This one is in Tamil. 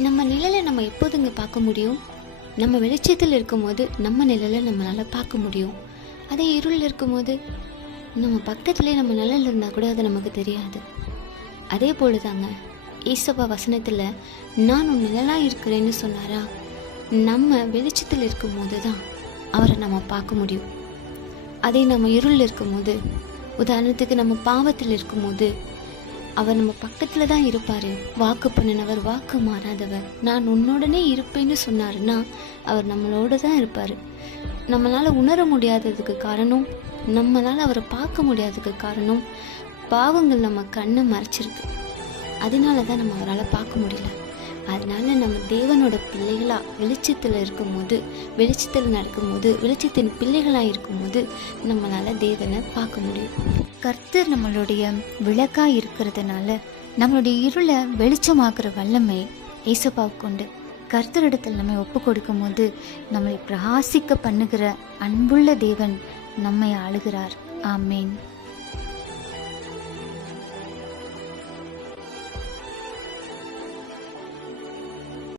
நம்ம நிழலை நம்ம எப்போதுங்க பார்க்க முடியும்? நம்ம வெளிச்சத்தில் இருக்கும்போது நம்ம நிழலை நம்மளால் பார்க்க முடியும். அதே இருளில் இருக்கும்போது நம்ம பக்கத்துலேயே நம்ம நிழல் இருந்தால் கூட அது நமக்கு தெரியாது. அதே போல தாங்க ஏசப்பா வசனத்தில் நான் உன் நிழலாக இருக்கிறேன்னு சொன்னாரா, நம்ம வெளிச்சத்தில் இருக்கும்போது தான் அவரை நம்ம பார்க்க முடியும். அதே நம்ம இருளில் இருக்கும்போது, உதாரணத்துக்கு நம்ம பாவத்தில் இருக்கும்போது அவர் நம்ம பக்கத்தில் தான் இருப்பார். வாக்கு பண்ணினவர், வாக்கு மாறாதவர், நான் உன்னோடனே இருப்பேன்னு சொன்னாருன்னா அவர் நம்மளோட தான் இருப்பார். நம்மளால் உணர முடியாததுக்கு காரணம், நம்மளால் அவரை பார்க்க முடியாததுக்கு காரணம், பாவங்கள் நம்ம கண்ணை மறைச்சிருக்கு. அதனால தான் நம்ம அவரால் பார்க்க முடியல. அதனால நம்ம தேவனோட பிள்ளைகளாக வெளிச்சத்தில் இருக்கும்போது, வெளிச்சத்தில் நடக்கும்போது, வெளிச்சத்தின் பிள்ளைகளாக இருக்கும்போது நம்மளால் தேவனை பார்க்க முடியும். கர்த்தர் நம்மளுடைய விளக்காக இருக்கிறதுனால நம்மளுடைய இருளை வெளிச்சமாக்குற வல்லமை ஏசப்பாவுக்கு உண்டு. கர்த்தரிடத்தில் நம்ம ஒப்பு கொடுக்கும் போது நம்மளை பிரகாசிக்க பண்ணுகிற அன்புள்ள தேவன் நம்மை ஆளுகிறார். ஆமேன்.